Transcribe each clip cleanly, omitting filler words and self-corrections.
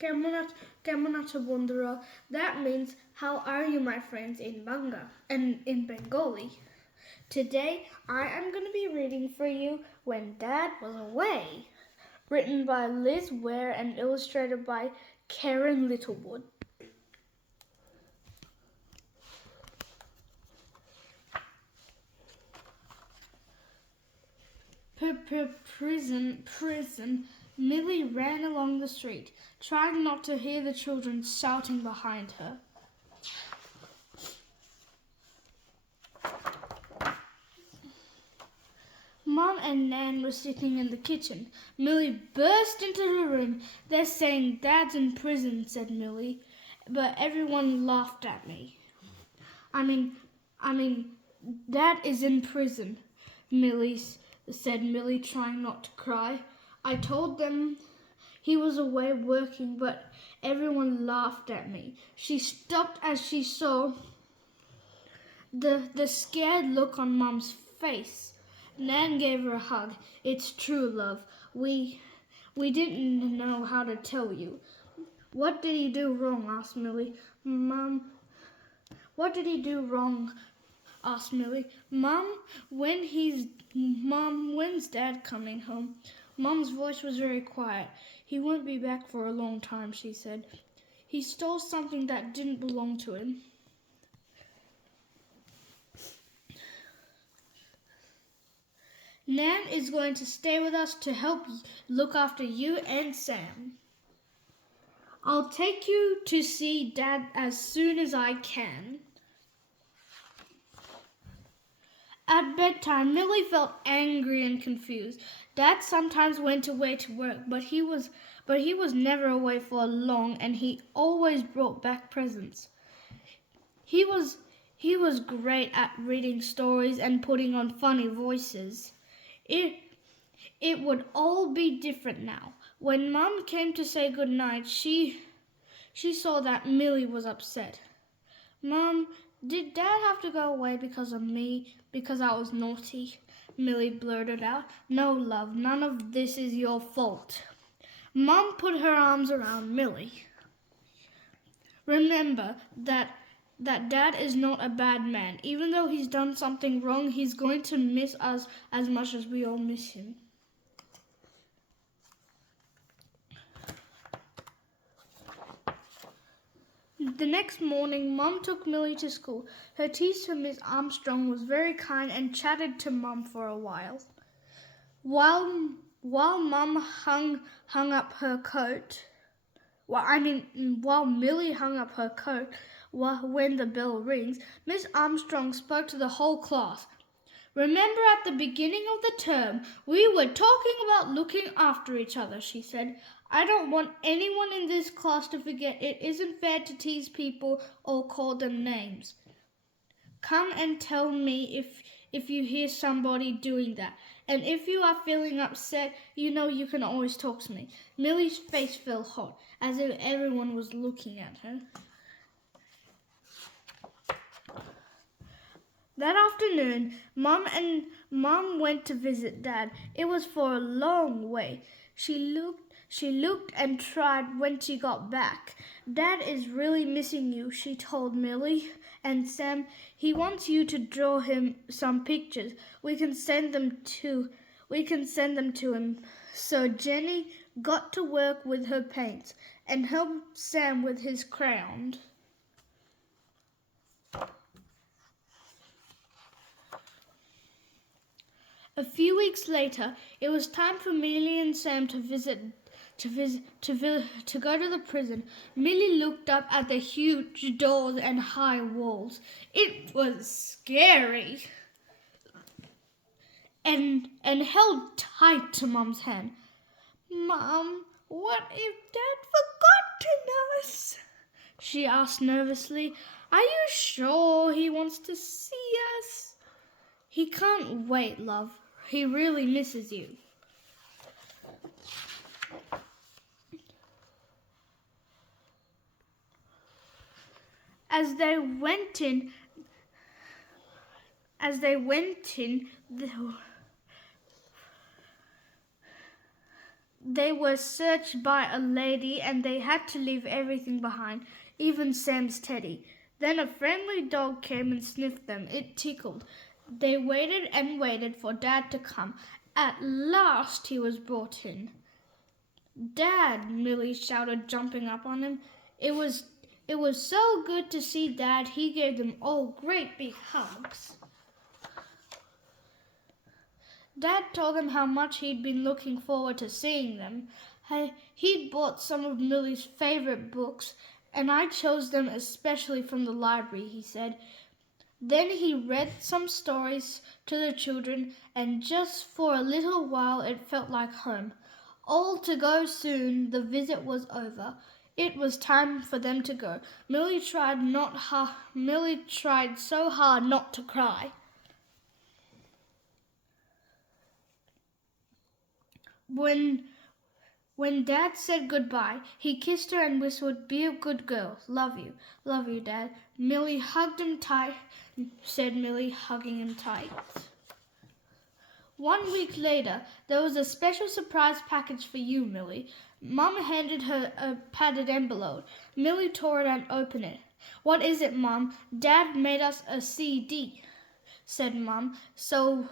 Kemonata Wanderer. That means how are you, my friends, in Banga and in Bengali. Today I am going to be reading for you When Dad Was Away, written by Liz Ware and illustrated by Karen Littlewood. Prison. Millie ran along the street, trying not to hear the children shouting behind her. Mom and Nan were sitting in the kitchen. Millie burst into the room. "They're saying Dad's in prison," said Millie, "but everyone laughed at me." I mean, Dad is in prison," said Millie, trying not to cry. "I told them he was away working, but everyone laughed at me." She stopped as she saw the scared look on Mum's face. Nan gave her a hug. "It's true, love. We didn't know how to tell you." "What did he do wrong?" asked Millie. "What did he do wrong?" asked Millie. Mum, when's Dad coming home?" Mum's voice was very quiet. "He won't be back for a long time," she said. "He stole something that didn't belong to him." "Nan is going to stay with us to help look after you and Sam. I'll take you to see Dad as soon as I can." At bedtime, Millie felt angry and confused. Dad sometimes went away to work, but he was never away for long, and he always brought back presents. He was great at reading stories and putting on funny voices. It would all be different now. When Mum came to say good night, she saw that Millie was upset. "Mum, did Dad have to go away because of me, because I was naughty?" Millie blurted out. "No, love, none of this is your fault." Mum put her arms around Millie. "Remember that Dad is not a bad man. Even though he's done something wrong, he's going to miss us as much as we all miss him." The next morning, Mum took Millie to school. Her teacher, Miss Armstrong, was very kind and chatted to Mum for a while. While Mum hung up her coat, while Millie hung up her coat when the bell rings, Miss Armstrong spoke to the whole class. "Remember at the beginning of the term, we were talking about looking after each other," she said. "I don't want anyone in this class to forget it isn't fair to tease people or call them names. Come and tell me if you hear somebody doing that. And if you are feeling upset, you know you can always talk to me." Millie's face felt hot, as if everyone was looking at her. That afternoon, Mum went to visit Dad. It was for a long way. She looked and tried when she got back. "Dad is really missing you," she told Millie and Sam. "He wants you to draw him some pictures. We can send them to him." So Jenny got to work with her paints and helped Sam with his crayons. A few weeks later, it was time for Millie and Sam to go to the prison. Millie looked up at the huge doors and high walls. It was scary, and held tight to Mum's hand. "Mum, what if Dad forgotten us?" she asked nervously. "Are you sure he wants to see us?" "He can't wait, love. He really misses you." As they went in, They were searched by a lady and they had to leave everything behind, even Sam's teddy. Then a friendly dog came and sniffed them. It tickled. They waited and waited for Dad to come. At last he was brought in. Dad, Millie shouted, jumping up on him. It was so good to see Dad. He gave them all great big hugs. Dad told them how much he'd been looking forward to seeing them. He'd bought some of Millie's favorite books, and I chose them especially from the library, he said. Then he read some stories to the children, and just for a little while it felt like home. All to go soon. The visit was over. It was time for them to go. Millie tried so hard not to cry. When Dad said goodbye, he kissed her and whispered, "Be a good girl. Love you, Dad." Millie hugged him tight, said Millie, hugging him tight. 1 week later, there was a special surprise package for you, Millie. Mum handed her a padded envelope. Millie tore it and opened it. "What is it, Mum?" "Dad made us a CD," said Mum, so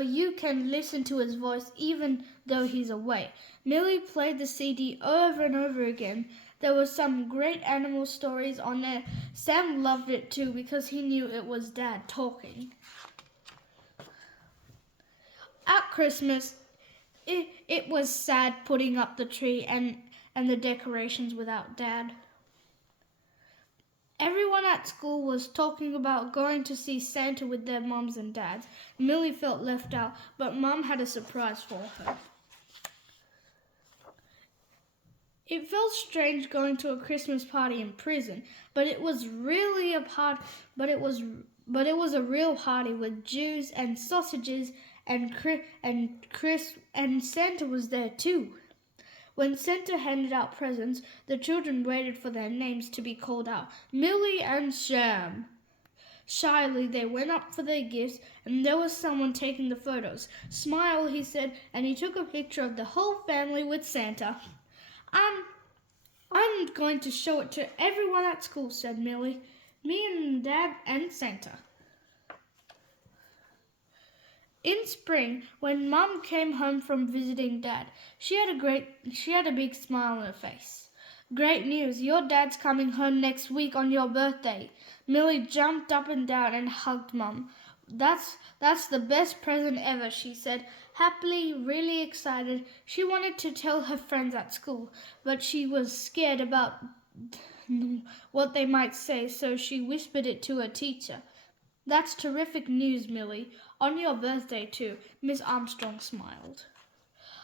you can listen to his voice even though he's away. Millie played the CD over and over again. There were some great animal stories on there. Sam loved it too because he knew it was Dad talking. At Christmas, it was sad putting up the tree and the decorations without Dad. Everyone at school was talking about going to see Santa with their mums and dads. Millie felt left out, but Mum had a surprise for her. It felt strange going to a Christmas party in prison, but it was really a real party with Jews and sausages and Santa was there too. When Santa handed out presents, the children waited for their names to be called out. Millie and Sam. Shyly, they went up for their gifts, and there was someone taking the photos. "Smile," he said, and he took a picture of the whole family with Santa. I'm going to show it to everyone at school," said Millie. "Me and Dad and Santa." In spring, when Mum came home from visiting Dad, she had a big smile on her face. "Great news! Your Dad's coming home next week on your birthday." Millie jumped up and down and hugged Mum. That's the best present ever," she said, happily, really excited. She wanted to tell her friends at school, but she was scared about what they might say, so she whispered it to her teacher. "That's terrific news, Millie. On your birthday, too." Miss Armstrong smiled.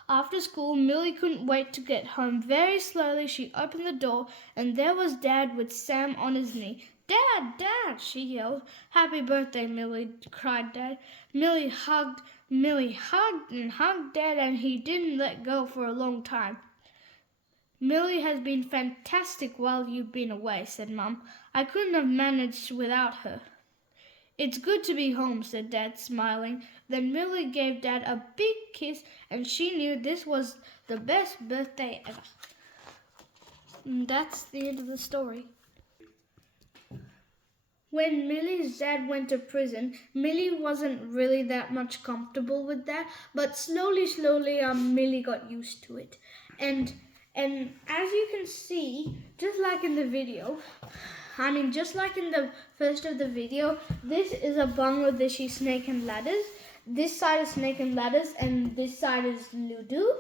After school, Millie couldn't wait to get home. Very slowly, she opened the door, and there was Dad with Sam on his knee. "Dad, Dad!" she yelled. "Happy birthday, Millie!" cried Dad. Millie hugged and hugged Dad, and he didn't let go for a long time. "Millie has been fantastic while you've been away," said Mum. "I couldn't have managed without her." "It's good to be home," said Dad, smiling. Then Millie gave Dad a big kiss, and she knew this was the best birthday ever. And that's the end of the story. When Millie's dad went to prison, Millie wasn't really that much comfortable with that, but slowly, Millie got used to it. And as you can see, just like in the video, just like in the first of the video, this is a Bangladeshi snake and ladders. This side is snake and ladders, and this side is Ludo.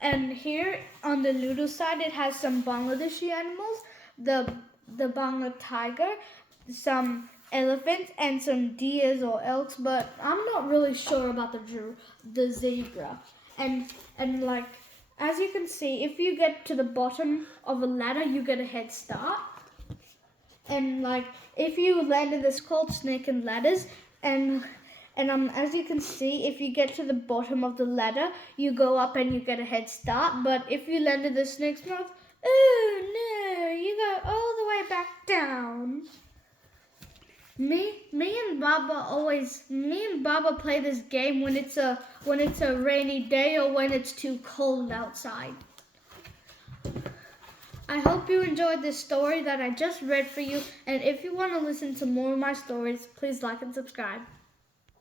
And here on the Ludo side, it has some Bangladeshi animals, the Bangla tiger, some elephants, and some deers or elks, but I'm not really sure about the zebra. And like, as you can see, if you get to the bottom of a ladder, you get a head start. And like, if you land in this called snake and ladders, and as you can see, if you get to the bottom of the ladder, you go up and you get a head start. But if you land in the snake's mouth, oh no, you go all the way back down. Me and Baba play this game when it's a rainy day or when it's too cold outside. I hope you enjoyed this story that I just read for you, and if you want to listen to more of my stories, please like and subscribe.